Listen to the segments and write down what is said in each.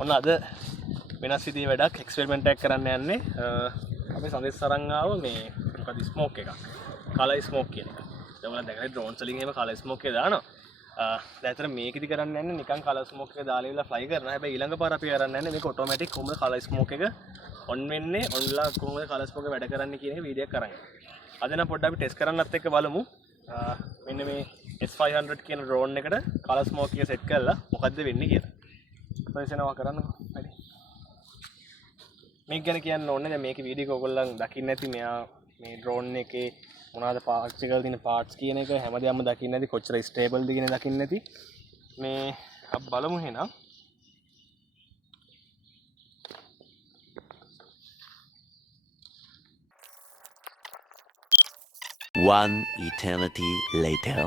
ඔන්න අද වෙනස් විදිහේ වැඩක් එක්ස්පෙරිමන්ට් එකක් කරන්න යන්නේ. අපි සඳෙස් අරන් ආව මේ මොකද ස්මෝක් එකක්. කලර් ස්මෝක් කියන එක. දැන් ඔයාලා දැකලා ඩ්‍රෝන්ස් වලින් එහෙම කලර් ස්මෝක් එක දානවා. දැන් අතර මේකෙදි කරන්න යන්නේ නිකන් කලර් ස්මෝක් එක දාලා ඉවරලා ෆ්ලයි කරනවා. හැබැයි ඊළඟ පාර අපි කරන්න යන්නේ මේක ඔටෝමැටික් කොහොමද කලර් ස්මෝක් එක ඔන් වෙන්නේ, ඔන්ලා කොහොමද කලර් ස්මෝක් එක වැඩ කරන්නේ කියන එක වීඩියෝ එකක් කරන්. අද නම් පොඩ්ඩක් අපි ටෙස්ට් කරන්නත් එක්ක බලමු. මෙන්න මේ S500 කියන ඩ්‍රෝන් එකට කලර් ස්මෝක් එක සෙට් කරලා මොකද්ද වෙන්නේ කියලා. ප්‍රයසනවා කරන්නකෝ. හරි. මේක ගැන කියන්න ඕනේ. දැන් මේකේ වීඩියෝ එක ඔයගොල්ලන් දකින්න ඇති. මෙයා මේ ඩ්‍රෝන් එකේ මොනවාද පාර්ට්ස් එකවල තියෙන පාර්ට්ස් කියන එක හැමදේම දකින්න ඇති. කොච්චර ස්ටේබල්ද කියන දකින්න ඇති. මේ අපි බලමු එහෙනම්. One eternity later.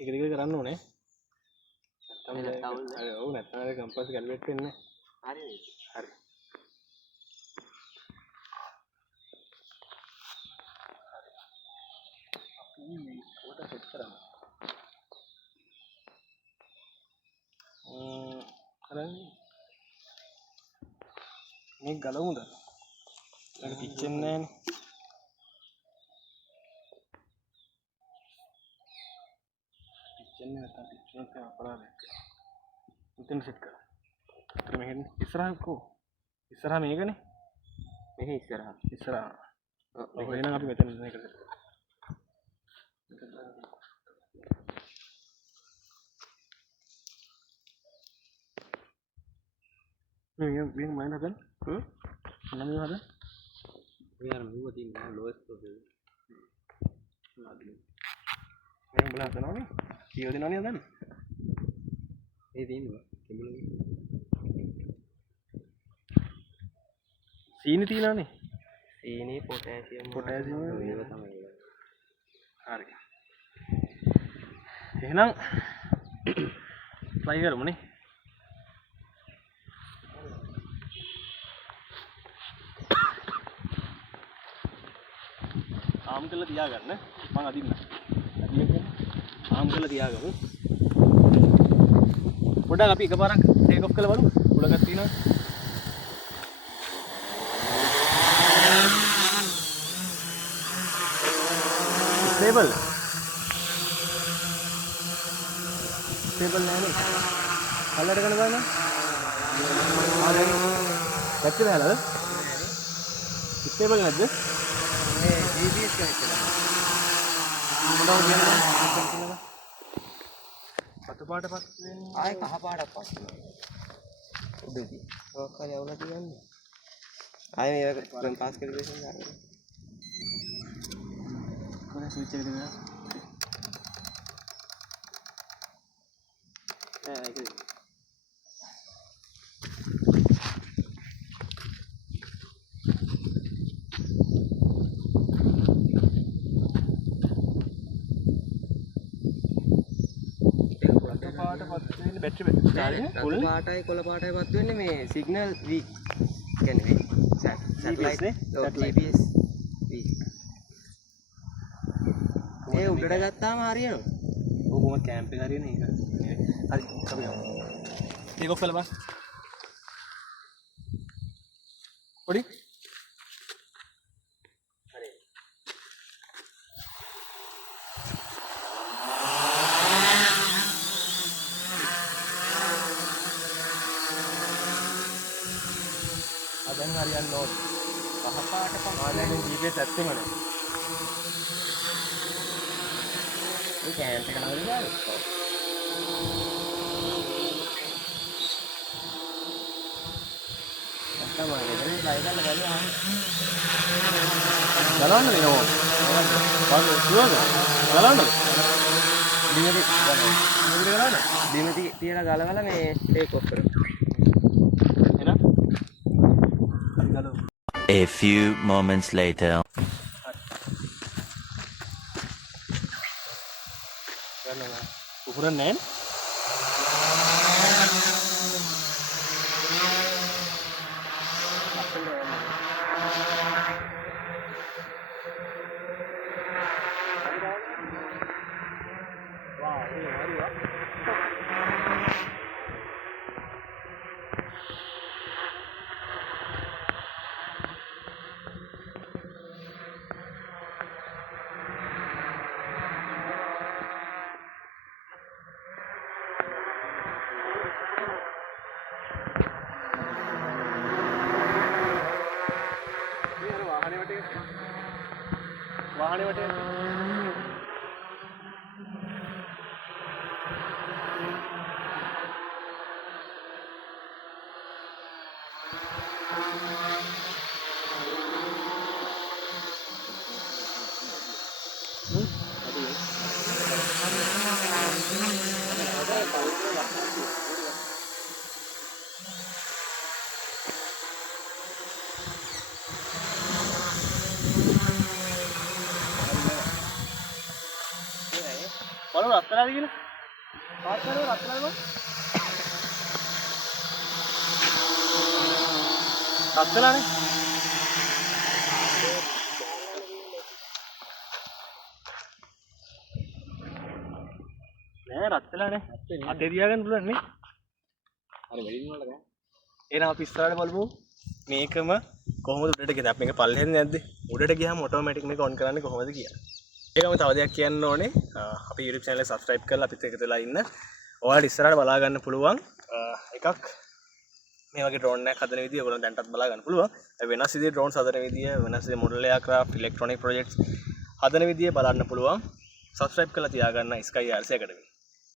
එක දිගට කරන්න ඕනේ. නැත්නම් ඔව් නැත්නම් අර කම්පස් කැල්කුලේට් වෙන්නේ නැහැ. හරි. හරි. මේකට සෙට් කරමු. කරන්නේ මේක ගලවමුද? ඒක පිච්චෙන්නේ නැහනේ. पिक्चर पिक्चर अपराध उतन सेट कर मेहन इसरा को इसरा में गने नहीं इसरा देखो ना अभी मेतन नहीं कर सकते ये मायना कर नाम ये वाला यार मैं वो दिन लोएस्ट तो दे मैं बोला था ना नहीं ये दिन नहीं आता ये दिन सीनी थी ना नहीं सीनी पोटेशियम ये बता मैं हार गया ये ना फ्राई करो मनी आम के लिए दिया करने मांगा दिन ना आम के लिए दिया करूँ उड़ा कभी कबार टेक ऑफ कर वालू उड़ा करती ना स्टेबल स्टेबल नहीं कलर करने वाला आ रहे बच्चे में हाल स्टेबल नहीं है जीपीएस का पत्तू पाट आए कहाँ पाट उधर तो कल यावला दिया नहीं आए मेरा पास कर दिया कौन स्विच कर दिया बैटरी फुल पाटाई कोला पाटाई बात तो नहीं मैं सिग्नल वीक क्या नहीं सैटेलाइट और जीपीएस वीक ये उड़े जाता हमारी है वो बहुत कैंप पे करी नहीं कर अरे कभी आओ देखो फिल्म पड़ी දැන් හරියන්න ඕන. කහ පාට පාට GPS ඇත්තේ මනේ. ඒ කැම්ප් එක ළඟදී ගාවේ. නැත්තම් මම ගෙදරින් ෆ්ලයි කරලා ගන්නවා. ගලවන්න වෙනවා. බලන්න සුවද? ගලවන්නද? දිනෙදි ගලවන්න. දිනෙදි තියලා ගලවලා මේ ටේක් ඔෆ් කරමු. A few moments later. ukuran nen වාහනේ වටේ බලමු රත්තරාද කියලා. පාත්තරේ රත්තරාද බලමු. රත්තරානේ. නෑ රත්තරානේ. අතේ තියාගන්න පුළුවන් නේ. අර වෙලින් වල ගෑ. එහෙනම් අපි ඉස්සරහට බලමු මේකම කොහොමද උඩට ගියද? අපි මේක පල්ලෙහෙන් නැද්ද? උඩට ගියාම ඔටෝමැටික් මේක ඔන් කරන්නේ කොහොමද කියලා. ඒකම තව දෙයක් කියන්න ඕනේ. අපි YouTube channel එක subscribe කරලා අපිත් එකතු වෙලා ඉන්න. ඔයාලට ඉස්සරහට බලා ගන්න පුළුවන් එකක් මේ වගේ drone එකක් හදන විදිය ඔයගොල්ලෝ දැන්ටත් බලා ගන්න පුළුවන්. වෙනස් විදිහේ drones හදන විදිය, වෙනස් විදිහේ model aircraft, electronic projects හදන විදිය බලන්න පුළුවන්. subscribe කරලා තියාගන්න Sky RC Academy.